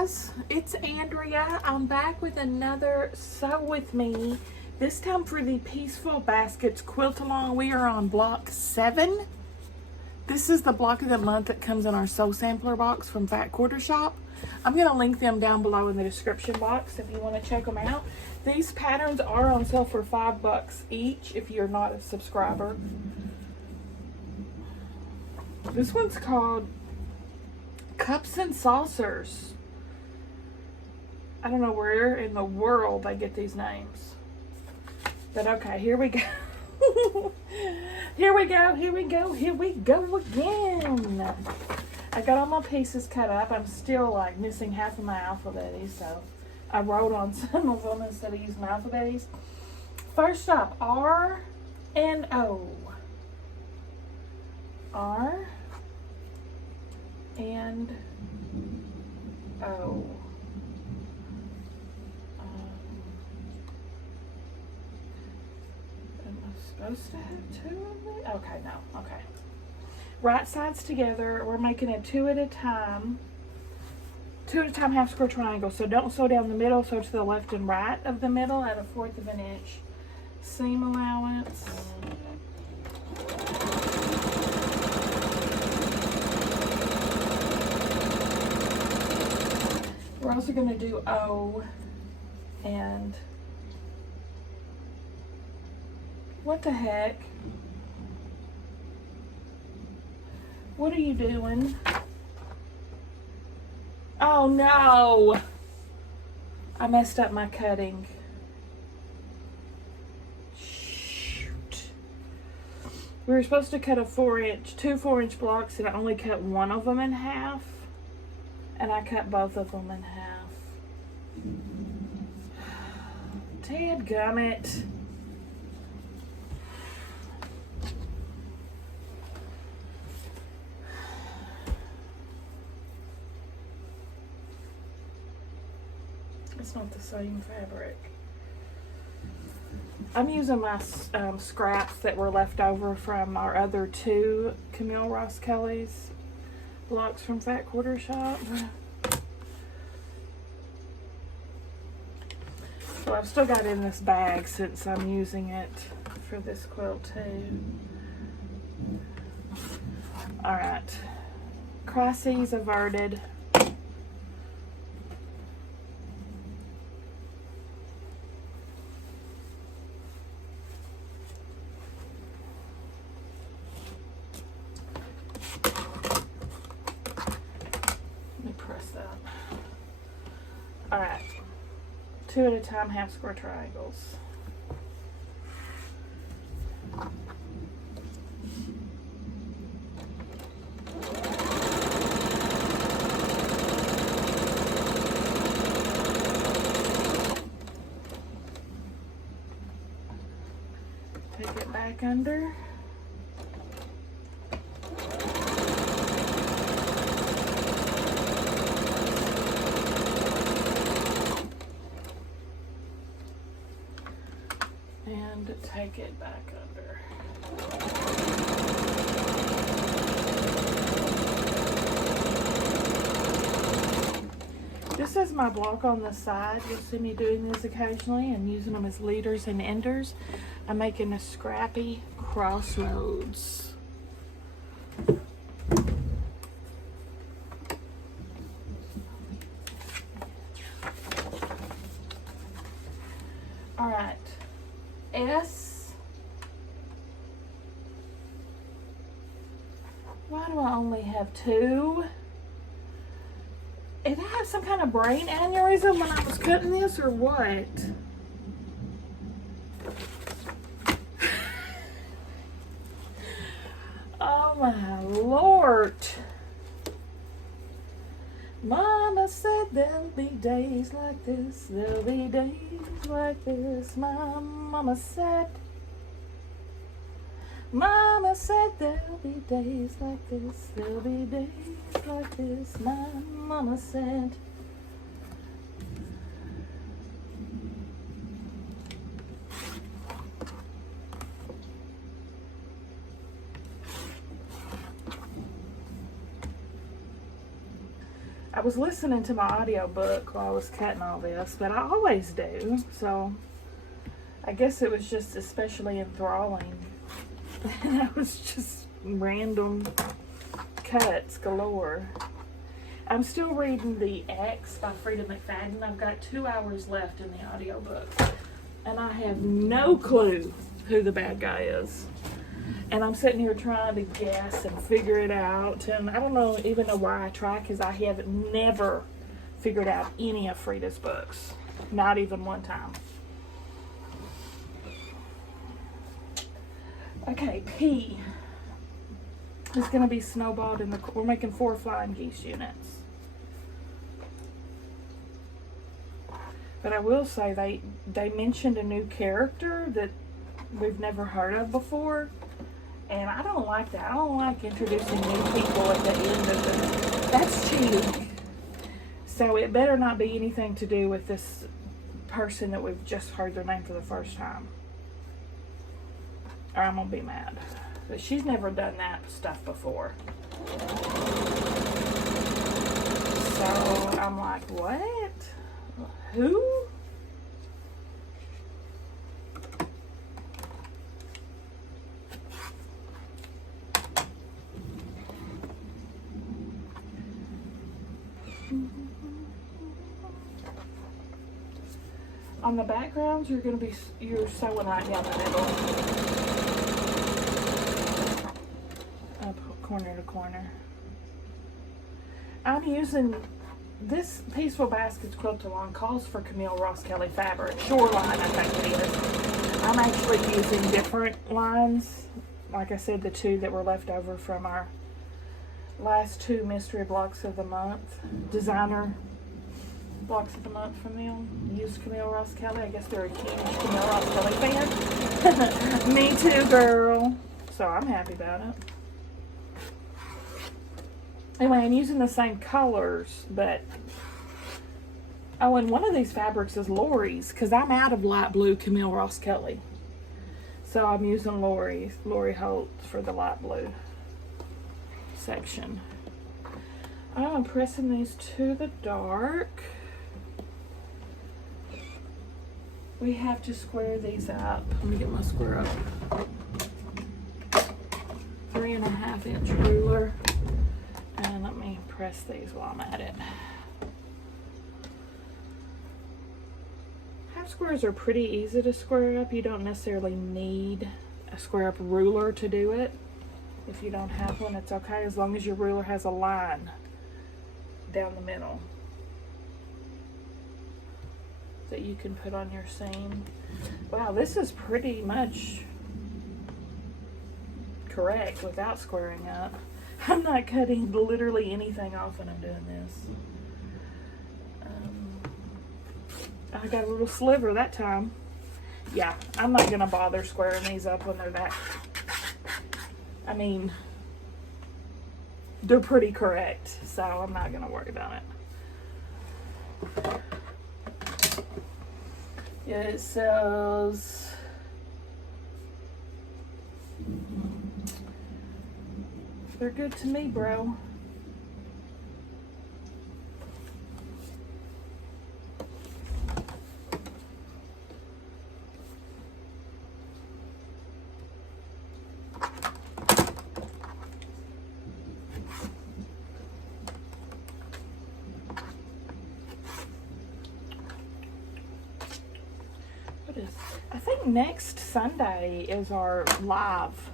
guys, it's Andrea. I'm back with another Sew With Me. This time for the Pieceful Baskets Quilt Along. We are on block 7. This is the block of the month that comes in our Sew Sampler box from Fat Quarter Shop. I'm going to link them down below in the description box if you want to check them out. These patterns are on sale for $5 each if you're not a subscriber. This one's called Cups and Saucers. I don't know where in the world they get these names. But okay, here we go. Here we go again. I got all my pieces cut up. I'm still like missing half of my alphabeties, so I wrote on some of them instead of using my alphabeties. First up, R and O. R and O. Am I supposed to have two of these? Okay, no, okay. Right sides together, we're making a 2 at a time. 2 at a time half square triangle. So don't sew down the middle, sew to the left and right of the middle at 1/4 of an inch seam allowance. We're also going to do O and what the heck? What are you doing? Oh no! I messed up my cutting. Shoot. We were supposed to cut a 2 4-inch blocks and I only cut one of them in half. And I cut both of them in half. Dadgummit. It's not the same fabric. I'm using my scraps that were left over from our other 2 Camille Ross Kelly's blocks from Fat Quarter Shop. So I've still got it in this bag since I'm using it for this quilt too. Alright. Crises averted. Alright, 2 at a time half square triangles. Take it back under. And take it back under. This is my block on the side. You'll see me doing this occasionally and using them as leaders and enders. I'm making a scrappy crossroads. All right. S. Why do I only have 2? Did I have some kind of brain aneurysm when I was cutting this or what? Oh my Lord. Mama said there'll be days like this, there'll be days like this. My mama said there'll be days like this, there'll be days like this. My mama said. I was listening to my audiobook while I was cutting all this, but I always do, so I guess it was just especially enthralling. And I was just random cuts galore. I'm still reading The X by Frida McFadden. I've got 2 hours left in the audiobook, and I have no clue who the bad guy is. And I'm sitting here trying to guess and figure it out. And I don't even know why I try, because I have never figured out any of Frida's books. Not even one time. Okay, P is going to be snowballed in the... We're making 4 flying geese units. But I will say they mentioned a new character that we've never heard of before. And I don't like that. I don't like introducing new people at the end of the... That's cheating. So it better not be anything to do with this person that we've just heard their name for the first time. Or I'm going to be mad. But she's never done that stuff before. So I'm like, what? Who? On the backgrounds, you're sewing right down the middle, up corner to corner. I'm using this Pieceful Baskets Quilt Along calls for Camille Ross Kelly fabric, Shoreline, I think it is. I'm actually using different lines. Like I said, the 2 that were left over from our last 2 mystery blocks of the month, designer blocks of the month from them. Used Camille Ross Kelly. I guess they're a huge Camille Ross Kelly fan. Me too, girl. So I'm happy about it. Anyway, I'm using the same colors, but oh, and one of these fabrics is Lori's, because I'm out of light blue Camille Ross Kelly. So I'm using Lori Holt for the light blue section. I'm pressing these to the dark. We have to square these up. Let me get my square up. 3.5 inch ruler. And let me press these while I'm at it. Half squares are pretty easy to square up. You don't necessarily need a square up ruler to do it. If you don't have one, it's okay, as long as your ruler has a line down the middle that you can put on your seam. Wow, this is pretty much correct without squaring up. I'm not cutting literally anything off when I'm doing this. I got a little sliver that time. Yeah, I'm not gonna bother squaring these up when they're that... I mean, they're pretty correct, so I'm not gonna worry about it. Yeah, it says they're good to me, bro. I think next Sunday is our live.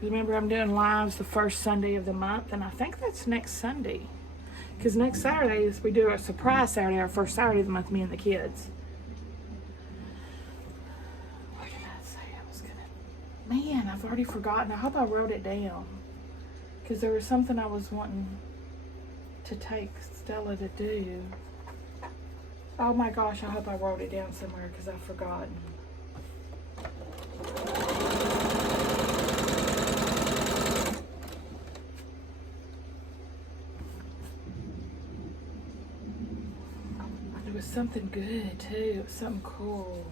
Remember, I'm doing lives the first Sunday of the month, and I think that's next Sunday. Because next Saturday is we do a surprise Saturday, our first Saturday of the month, me and the kids. Where did I say I was gonna... Man, I've already forgotten. I hope I wrote it down. Because there was something I was wanting to take Stella to do. Oh my gosh, I hope I wrote it down somewhere because I've forgotten. It was something good too. It was something cool.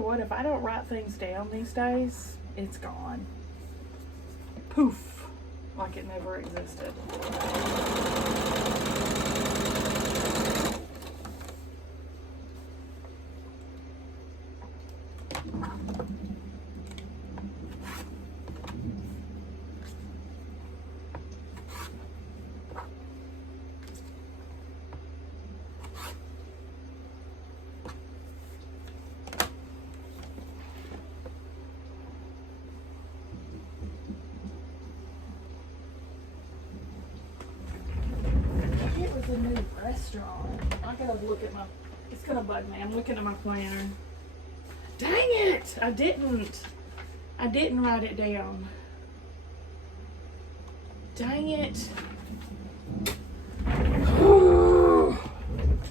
you what, if I don't write things down these days, it's gone. Poof, like it never existed. It was a new restaurant. I gotta look at my, it's gonna bug me. I'm looking at my planner. Dang it! I didn't write it down. Dang it.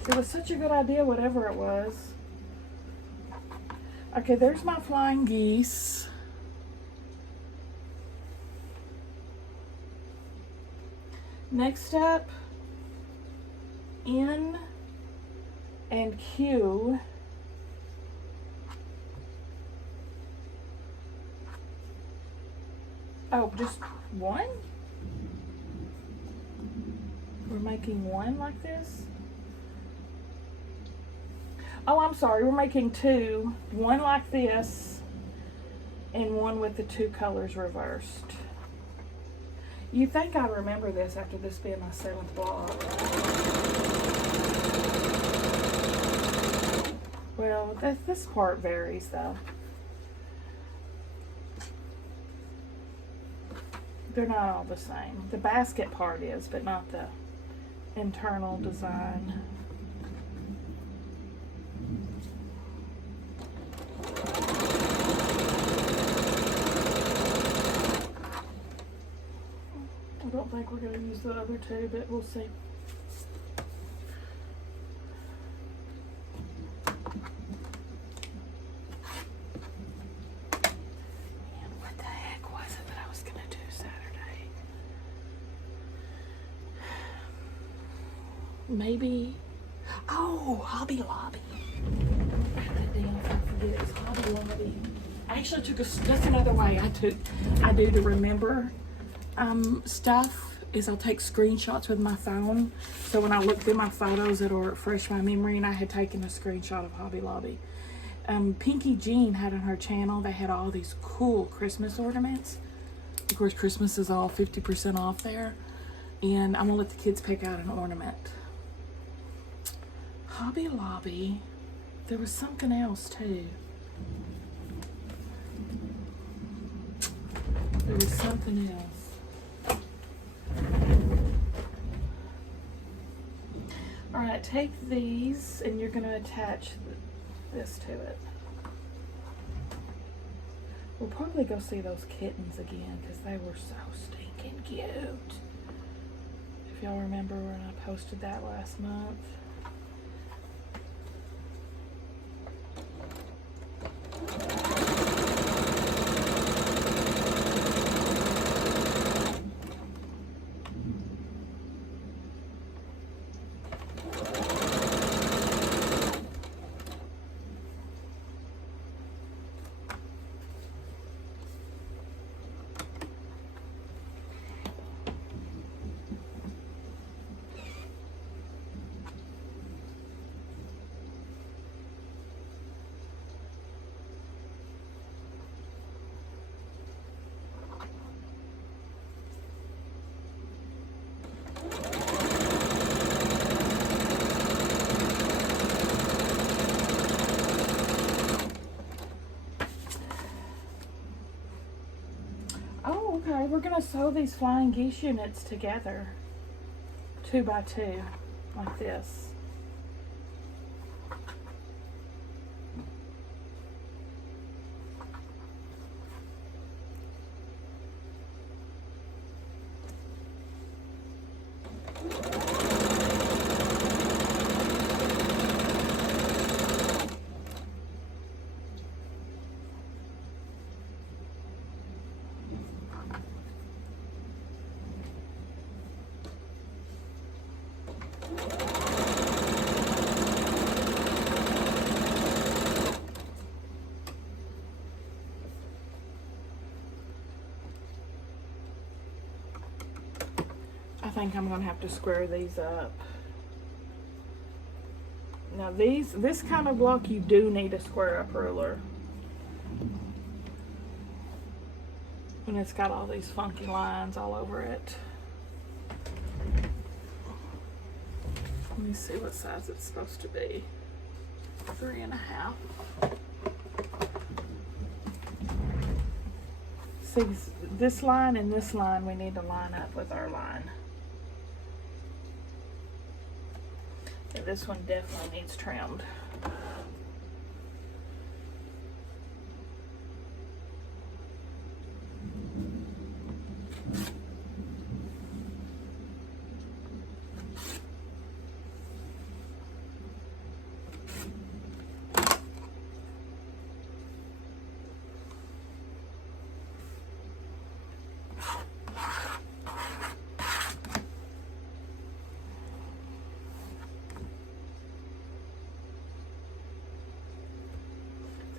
It was such a good idea, whatever it was. Okay, there's my flying geese. Next up, N and Q. Oh, just one? We're making one like this? Oh, I'm sorry, we're making two. One like this, and one with the two colors reversed. You think I remember this after this being my 7th block. Well, this part varies though. They're not all the same. The basket part is, but not the internal design. I don't think we're going to use the other two, but we'll see. Man, what the heck was it that I was going to do Saturday? Maybe, oh, Hobby Lobby. Write that down if I forget. It's Hobby Lobby. I actually took that's another way I do to remember stuff is I'll take screenshots with my phone, so when I look through my photos it'll refresh my memory, and I had taken a screenshot of Hobby Lobby. Pinky Jean had on her channel, they had all these cool Christmas ornaments. Of course, Christmas is all 50% off there, and I'm gonna let the kids pick out an ornament. Hobby Lobby, there was something else too. There was something else. All right, take these and you're going to attach this to it. We'll probably go see those kittens again because they were so stinking cute. If y'all remember when I posted that last month. Okay, we're gonna sew these flying geese units together, 2 by 2, like this. think I'm gonna have to square these up. Now this kind of block, you do need a square up ruler. And it's got all these funky lines all over it. Let me see what size it's supposed to be. 3.5. See, this line and this line, we need to line up with our line. And this one definitely needs trimmed.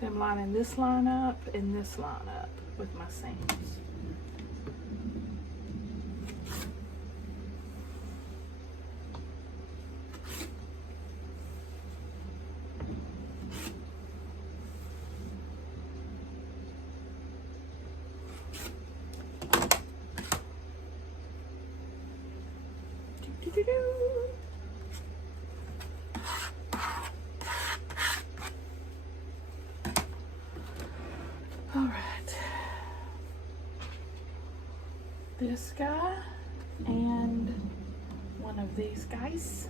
I'm lining this line up and this line up with my seams. All right, this guy and one of these guys.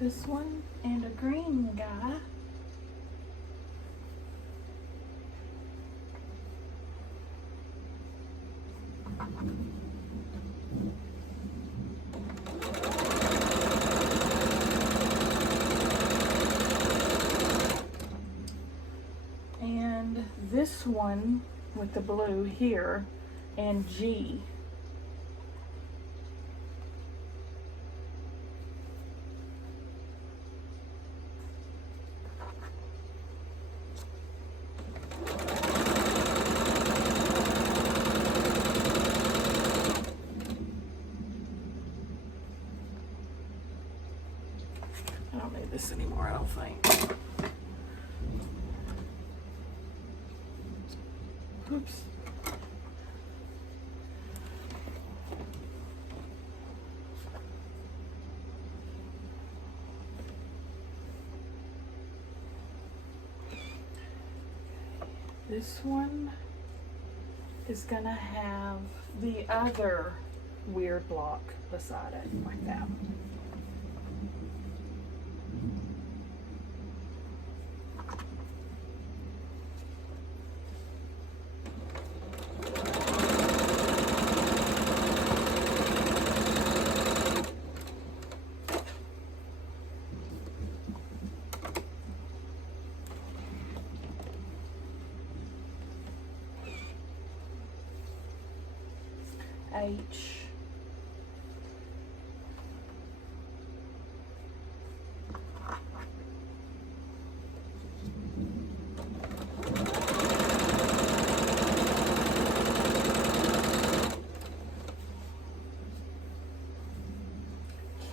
This one and a green guy. And this one with the blue here and G. I don't need this anymore, I don't think. Oops. This one is gonna have the other weird block beside it, like that. H.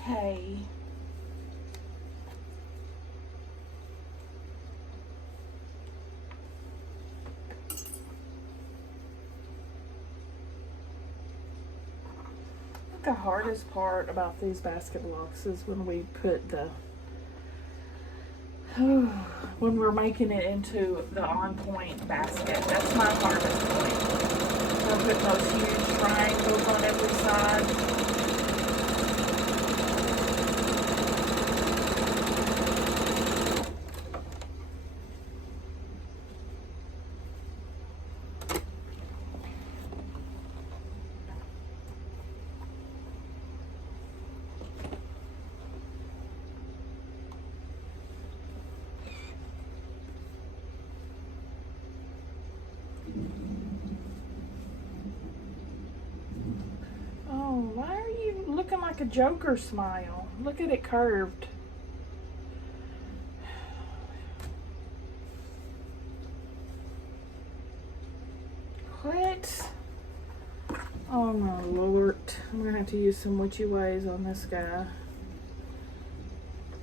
K. The hardest part about these basket blocks is when we put the when we're making it into the on-point basket. That's my hardest point. We're putting those huge triangles on every side. like a Joker smile. Look at it curved. What? Oh my Lord. I'm gonna have to use some witchy ways on this guy.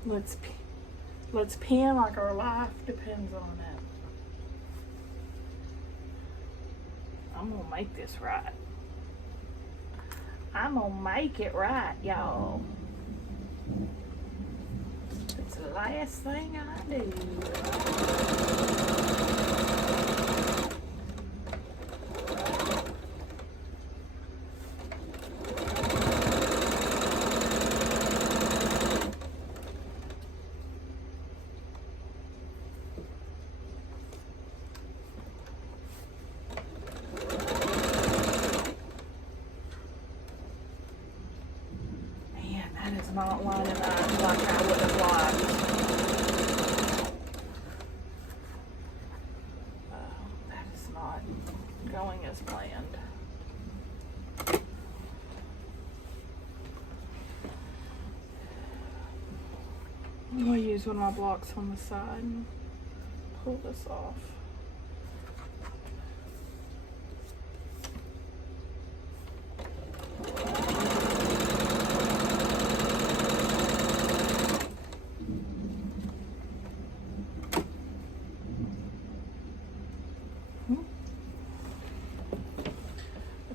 Let's pin like our life depends on it. I'm gonna make this right. I'm gonna make it right, y'all. It's the last thing I do. Not lining up like I would have liked. That is not going as planned. I'm going to use one of my blocks on the side and pull this off.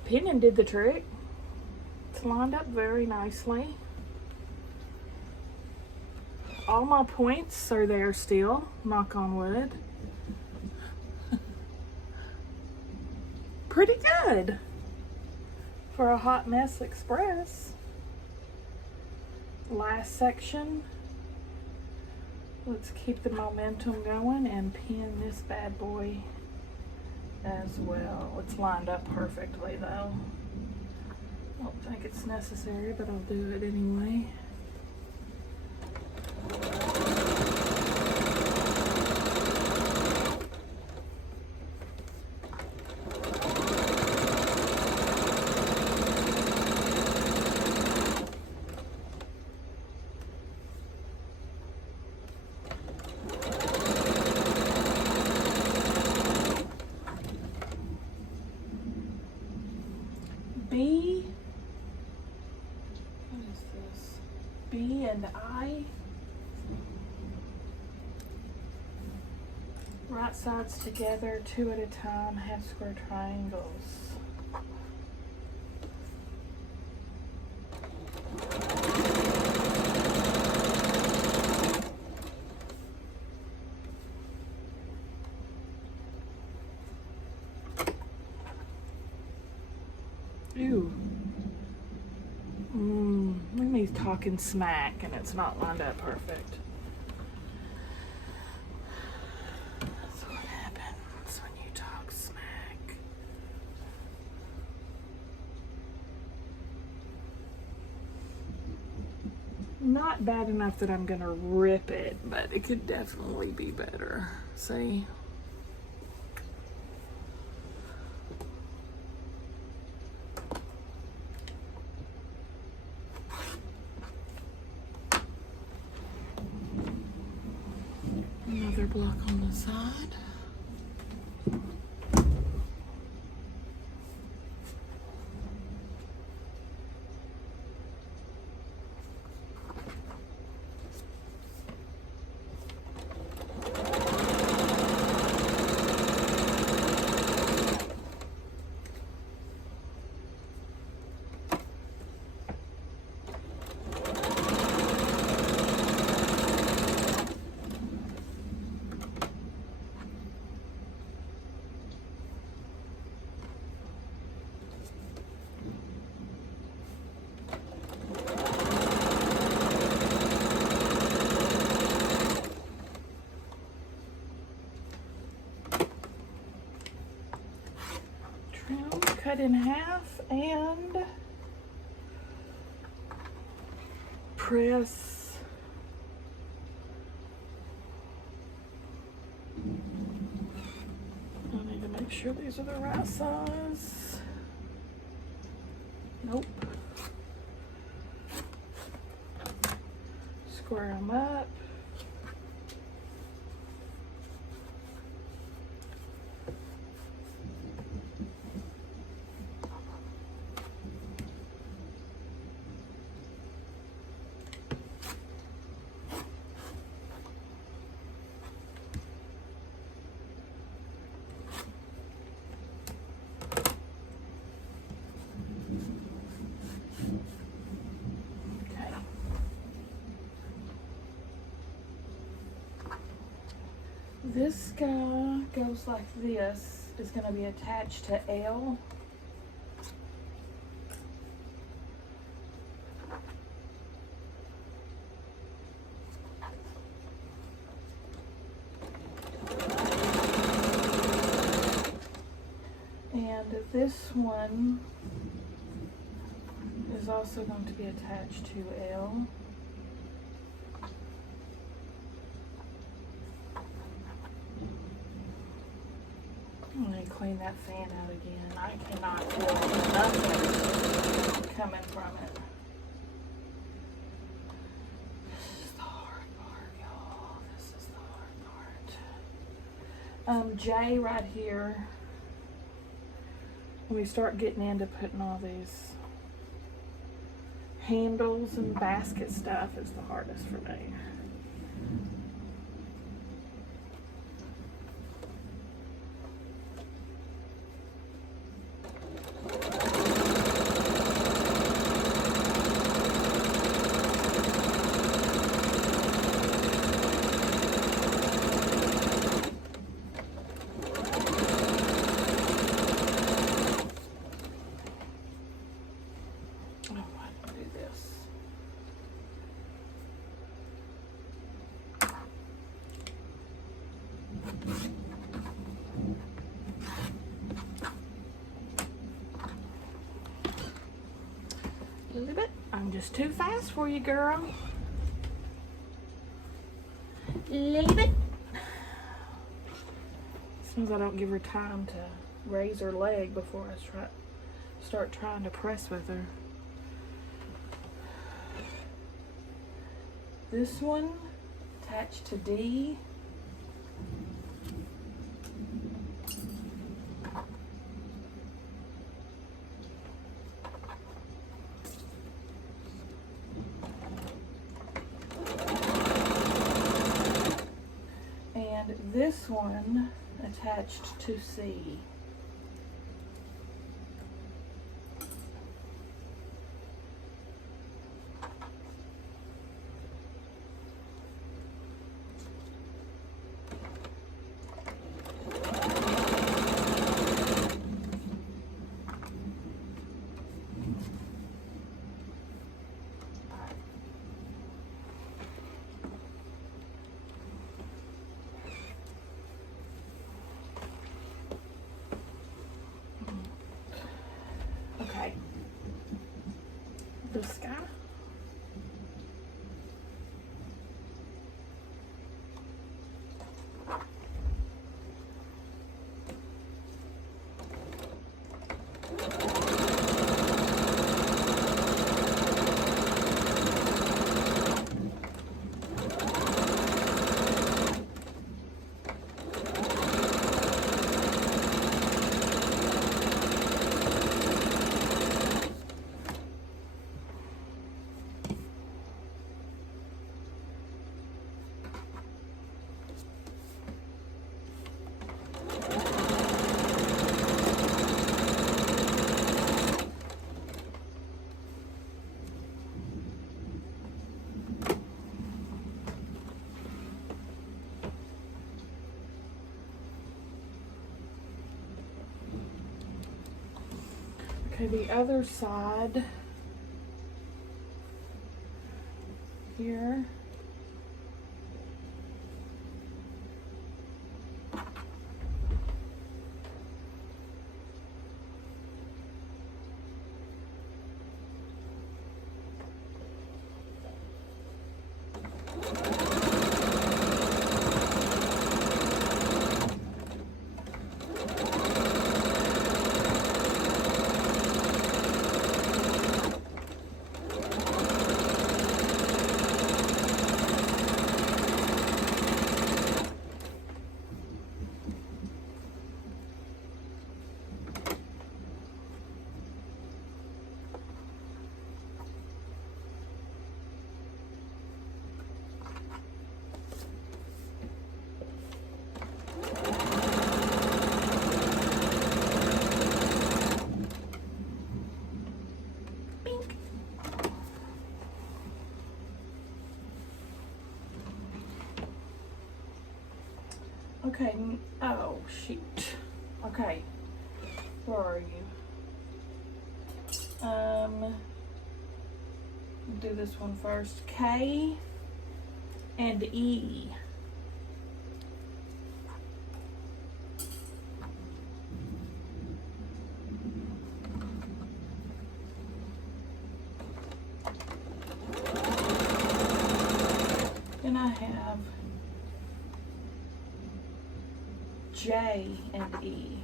Pinning did the trick. It's lined up very nicely. All my points are there still, knock on wood. Pretty good for a hot mess express. Last section. Let's keep the momentum going and pin this bad boy as well. It's lined up perfectly though. I don't think it's necessary, but I'll do it anyway. What is this? B and I. Right sides together, 2 at a time, half square triangles. Ew. Look at me talking smack and it's not lined up perfect. That's what happens when you talk smack. Not bad enough that I'm gonna rip it, but it could definitely be better. See? Another block on the side. Cut in half and press. I need to make sure these are the right size. Nope. square them up. This guy goes like this. It's going to be attached to L. And this one is also going to be attached to L. I'm going to clean that fan out again. I cannot feel nothing coming from it. This is the hard part, y'all. This is the hard part. J right here. When we start getting into putting all these handles and basket stuff, is the hardest for me. A little bit. I'm just too fast for you, girl. Little bit. Sometimes I don't give her time to raise her leg before I start trying to press with her. This one attached to D. This one attached to C. This guy. Okay, the other side here. Okay, oh shoot. Okay, where are you? Do this one first. K and E. Then I have J and E.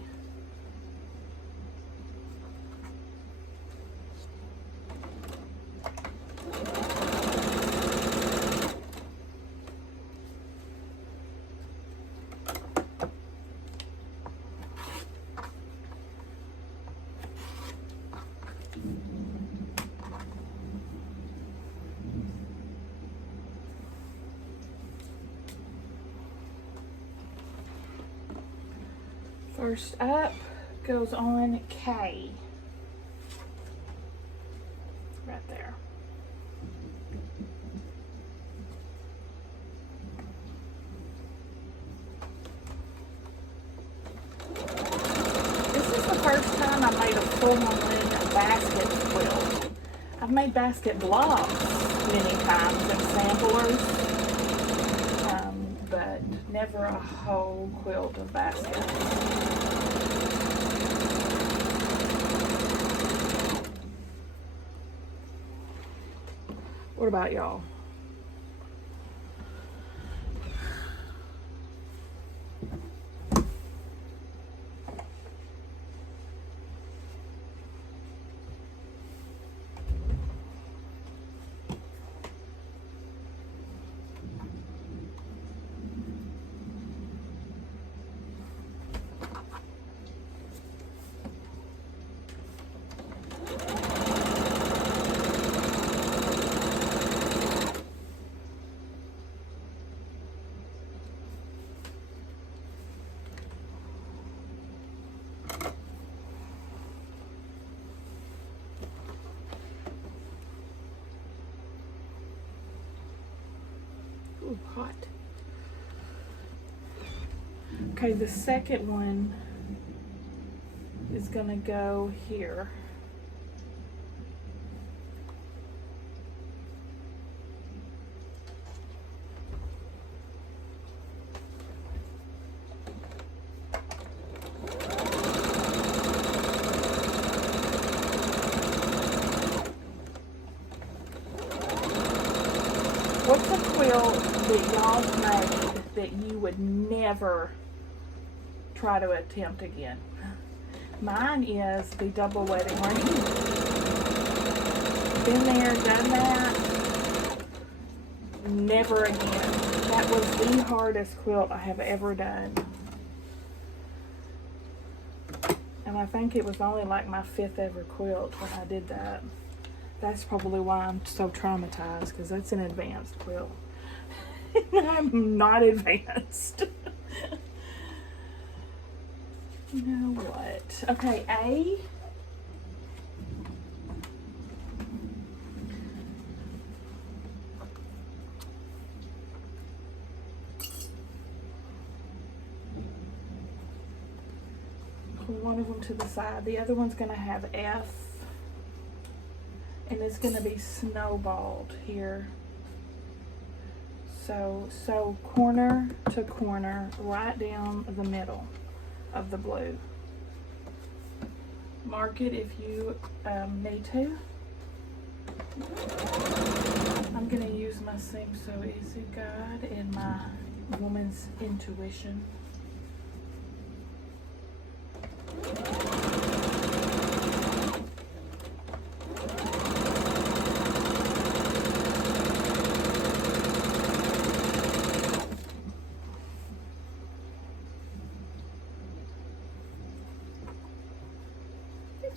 First up goes on K. Right there. This is the first time I made a full-on basket quilt. I've made basket blocks many times and samplers, but never a whole quilt of baskets. What about y'all? Ooh, hot. Okay, the second one is gonna go here. What's a quilt that y'all made that you would never try to attempt again? Mine is the double wedding ring. Been there, done that. Never again. That was the hardest quilt I have ever done. And I think it was only like my 5th ever quilt when I did that. That's probably why I'm so traumatized, because that's an advanced quilt. I'm not advanced. You know what? Okay, A. Pull one of them to the side. The other one's going to have F. And it's going to be snowballed here. So corner to corner, right down the middle of the blue. Mark it if you need to. I'm going to use my Seam So Easy guide and my woman's intuition.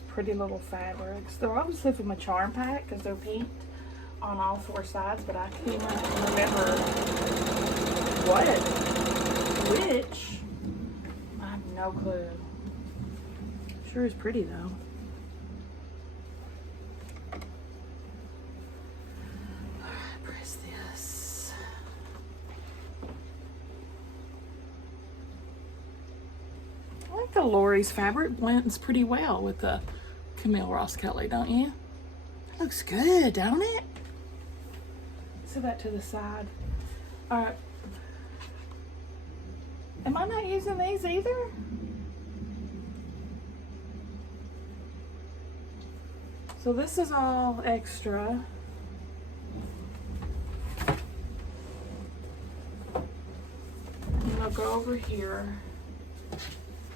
Pretty little fabrics. They're obviously from a charm pack because they're pinked on all 4 sides, but I can't remember which. I have no clue. Sure is pretty though. Press this. like the Lori's fabric. Blends pretty well with the Camille Ross Kelly, don't you? It looks good, don't it? Set that to the side. All right. Am I not using these either? So this is all extra. And I'll go over here.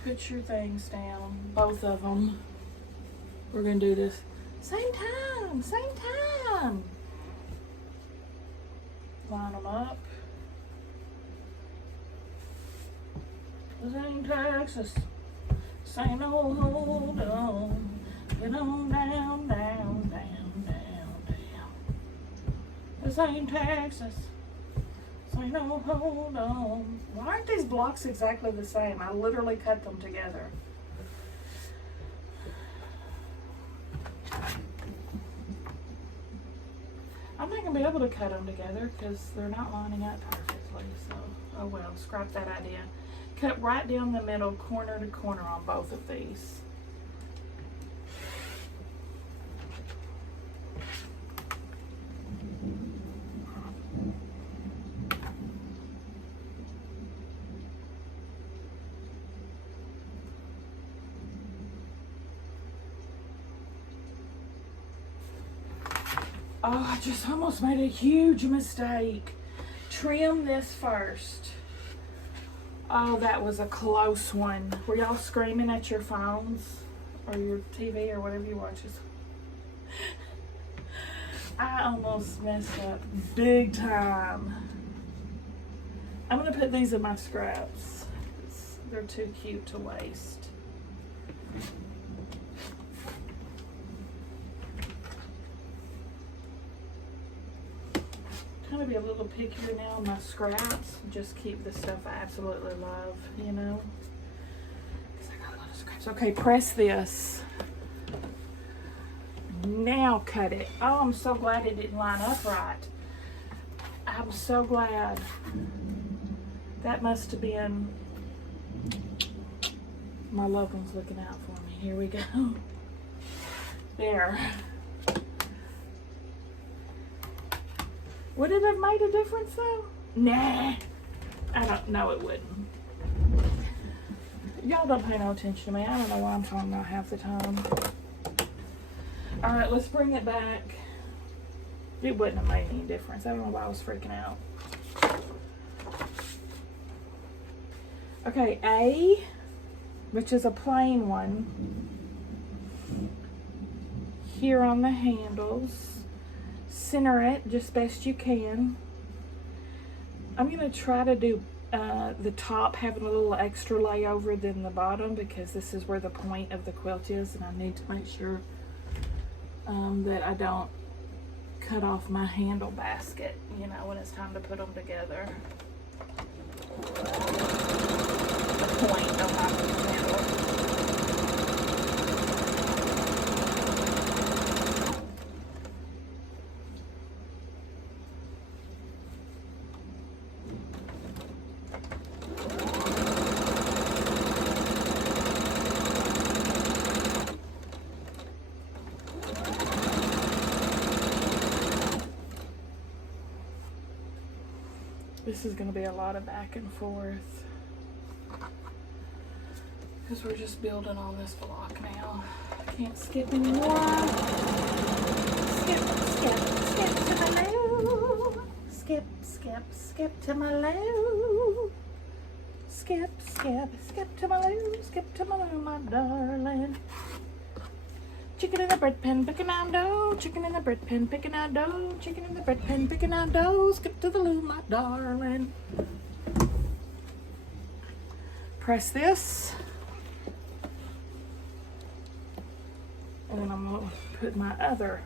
Put your things down, both of them. We're gonna do this same time, same time. Line them up. This ain't Texas. This ain't no hold on. Get on down, down, down, down, down. This ain't Texas. This ain't no hold on. Why aren't these blocks exactly the same? I literally cut them together. I'm not going to be able to cut them together because they're not lining up perfectly. So, oh well, scrap that idea. Cut right down the middle, corner to corner on both of these. Oh, I just almost made a huge mistake. Trim this first. Oh, that was a close one. Were y'all screaming at your phones or your TV or whatever you watch? I almost messed up big time. I'm gonna put these in my scraps. They're too cute to waste. I'm gonna be a little pickier now on my scraps. Just keep the stuff I absolutely love, you know. Because I got a lot of scraps. Okay, press this. Now cut it. Oh, I'm so glad it didn't line up right. I'm so glad. That must have been my loved one's looking out for me. Here we go. There. Would it have made a difference though? Nah. I don't know, it wouldn't. Y'all don't pay no attention to me. I don't know why I'm talking about half the time. Alright, let's bring it back. It wouldn't have made any difference. I don't know why I was freaking out. Okay, A, which is a plain one. Here on the handles. Center it just best you can. I'm going to try to do the top having a little extra layover than the bottom because this is where the point of the quilt is and I need to make sure that I don't cut off my handle basket, you know, when it's time to put them together. The point of my handle. This is going to be a lot of back and forth because we're just building on this block now. I can't skip anymore. Skip, skip, skip to my loo. Skip, skip, skip to my loo. Skip, skip, skip to my loo. Skip to my loo, my darling. Chicken in the bread pan, picking out dough. Chicken in the bread pan, picking out dough. Chicken in the bread pan, picking out dough. Skip to the loo, my darling. Press this. And then I'm going to put my other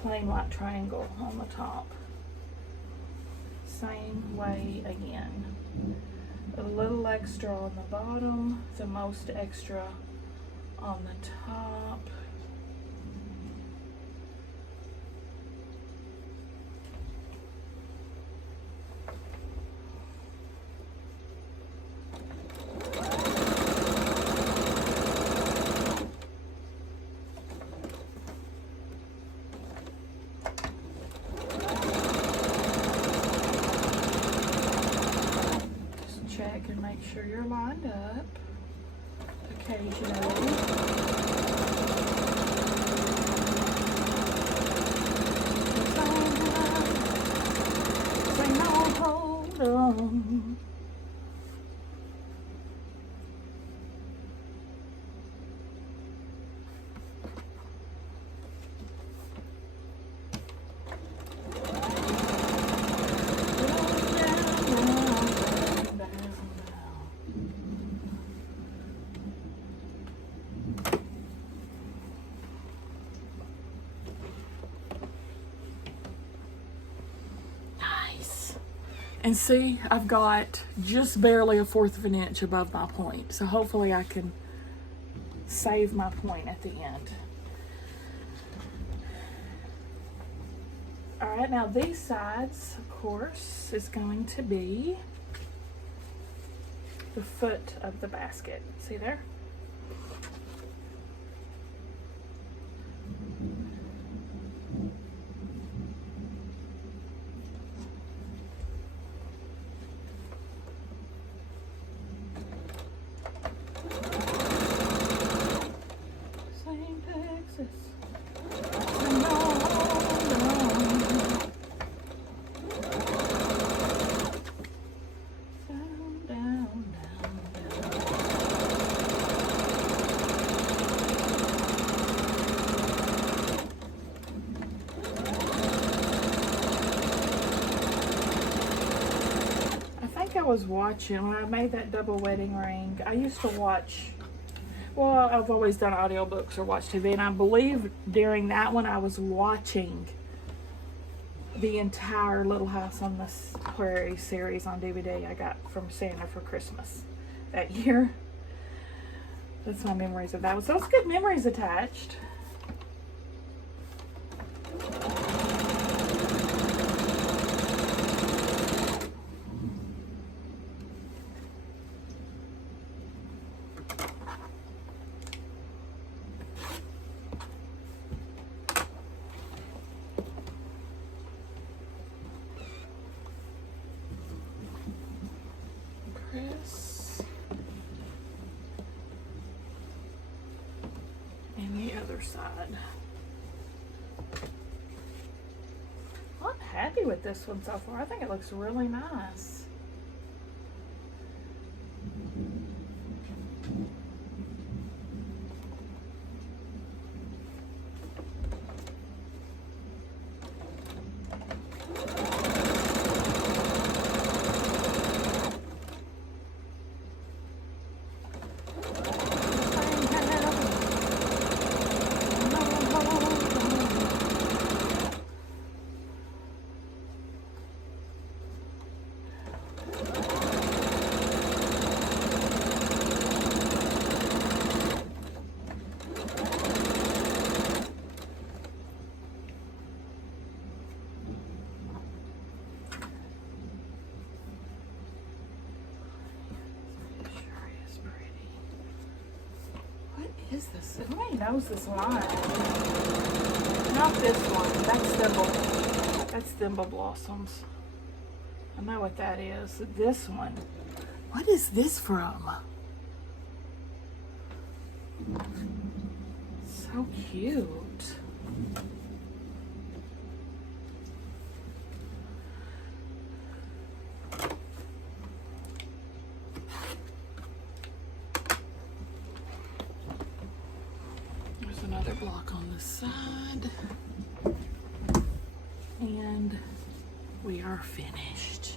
plain white triangle on the top. Same way again. A little extra on the bottom, the most extra on the top. occasionally. So no, hold on. And see, I've got just barely 1/4 of an inch above my point. So hopefully I can save my point at the end. All right, now these sides, of course, is going to be the foot of the basket. See there? I was watching when I made that double wedding ring. I used to watch, well, I've always done audiobooks or watch TV, and I believe during that one I was watching the entire Little House on the Prairie series on DVD I got from Santa for Christmas that year. That's my memories of that one. So it's good memories attached. And the other side. Well, I'm happy with this one so far. I think it looks really nice. Is this? Everybody knows this line. Not this one. That's Thimble Blossoms. I know what that is. This one. What is this from? So cute. Another block on the side, and we are finished.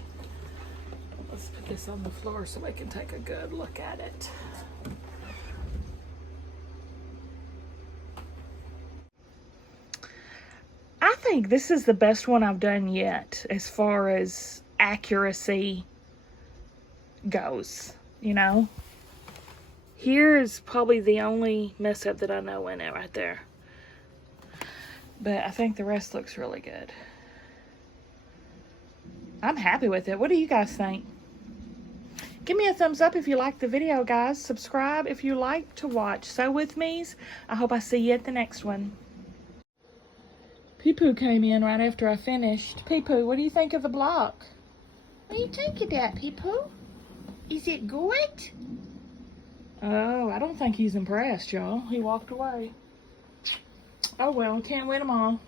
Let's put this on the floor so we can take a good look at it. I think this is the best one I've done yet as far as accuracy goes, you know. Here's probably the only mess up that I know in it right there. But I think the rest looks really good. I'm happy with it. What do you guys think? Give me a thumbs up if you liked the video, guys. Subscribe if you like to watch Sew With Me's. I hope I see you at the next one. Pee-Poo came in right after I finished. Pee-Poo, what do you think of the block? What do you think of that, Pee-Poo? Is it good? Oh, I don't think he's impressed, y'all. He walked away. Oh well, can't win them all.